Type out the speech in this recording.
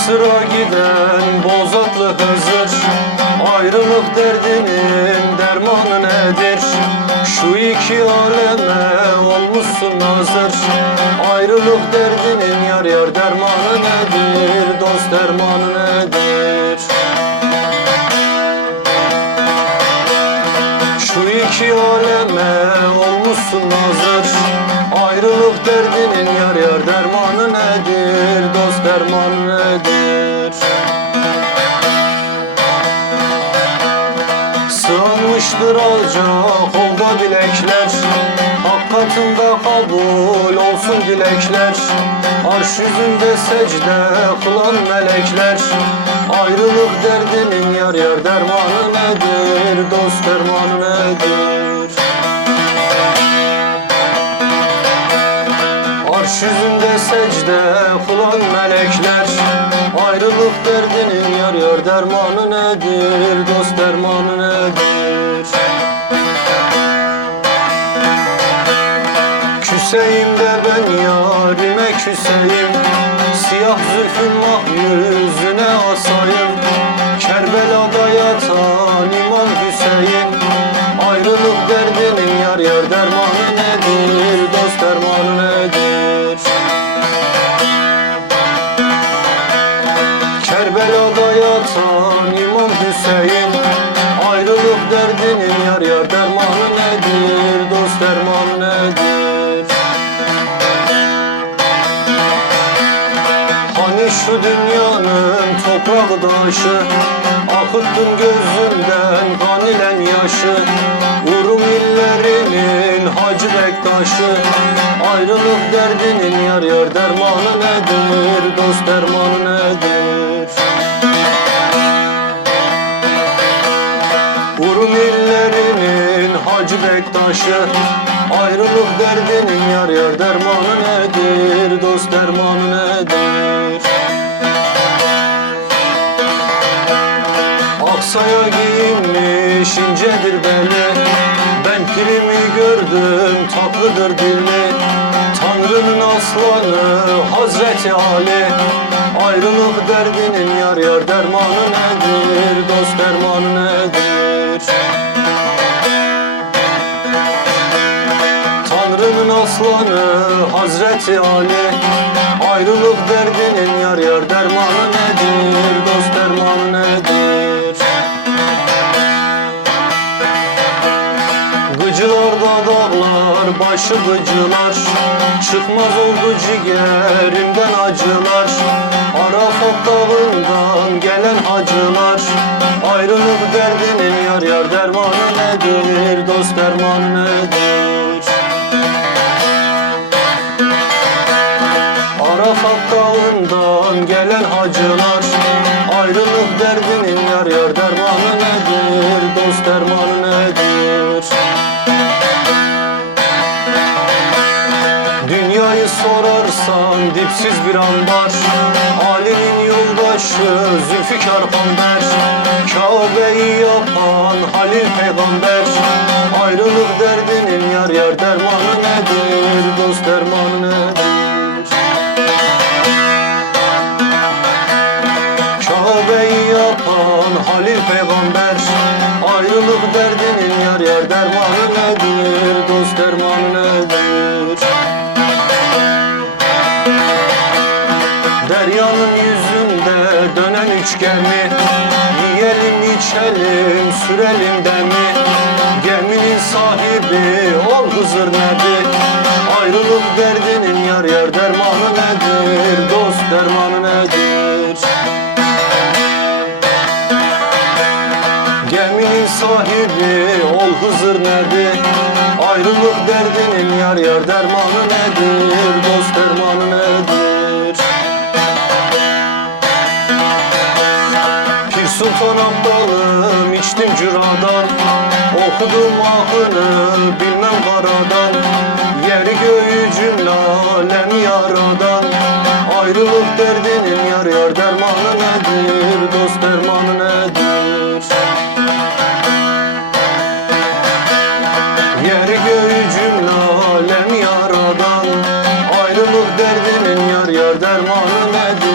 Mısır'a giden Bozatlı Hızır Ayrılık derdinin dermanı nedir? Şu iki aleme olmuşsun hazır Ayrılık derdinin yar yar dermanı nedir? Dost dermanı nedir? Şu iki aleme olmuşsun hazır Ayrılık derdinin yar yar dermanı nedir? Nedir Sığınmıştır alacak olda bilekler Hak katında kabul olsun dilekler. Arş yüzünde secde kılan melekler. Ayrılık derdinin yar yar dermanı nedir? Dost dermanı nedir? Arş yüzünde secde kılan melekler Ayrılık derdinin yar yar dermanı nedir? Dost dermanı nedir? Küseyim de ben yarime küseyim Siyah zülfün mah yüzüne asayım Hüseyin Ayrılık derdinin yar yar dermanı nedir? Dost dermanı nedir? Hani şu dünyanın toprak taşı Akıttın gözünden kan ile yaşı. Urum illerinin Hacı Bektaşı. Ayrılık derdinin yar yar dermanı nedir? Dost dermanı Bektaşı Ayrılık derdinin yar yar dermanı nedir? Dost dermanı nedir? Aksaya giyinmiş incedir beli Ben pirimi gördüm tatlıdır dilli Tanrı'nın aslanı Hazreti Ali. Ayrılık derdinin yar yar dermanı nedir? Dost dermanı nedir aslanı Hazreti Ali. Ayrılık derdinin yar yar dermanı nedir Dost dermanı nedir? Gıcılarda dağlar başı gıcılar. Çıkmaz oldu ciğerimden acılar. Arafat dağından gelen hacılar. Ayrılık derdinin yar yar dermanı nedir Dost dermanı nedir gelen hacılar Ayrılık derdinin yar yar dermanı nedir? Dost dermanı nedir? Dünyayı sorarsan dipsiz bir ambar Ali'nin yoldaşı Zülfikar Pamber Kabe'yi yapan Halil Peygamber Ayrılık derdinin yar yar dermanı nedir? Dost dermanı nedir yapan Halil Peygamber Ayrılık derdinin yar yar dermanı nedir Dost dermanı nedir? Deryanın yüzünde dönen üç gemi Yiyelim içelim sürelim demi? Geminin sahibi ol Hızır Nebi sahibi ol Hızır Nebi Ayrılık derdinin yar yar dermanı nedir? Dost dermanı nedir? Pir Sultan Abdalım içtim cüradan. Okudum ahını bilmem karadan. Yeri göğü cümle alem yaradan. Ayrılık derdinin yar yar dermanı nedir? Dost dermanı Derdimin yar yar dermanı nedir?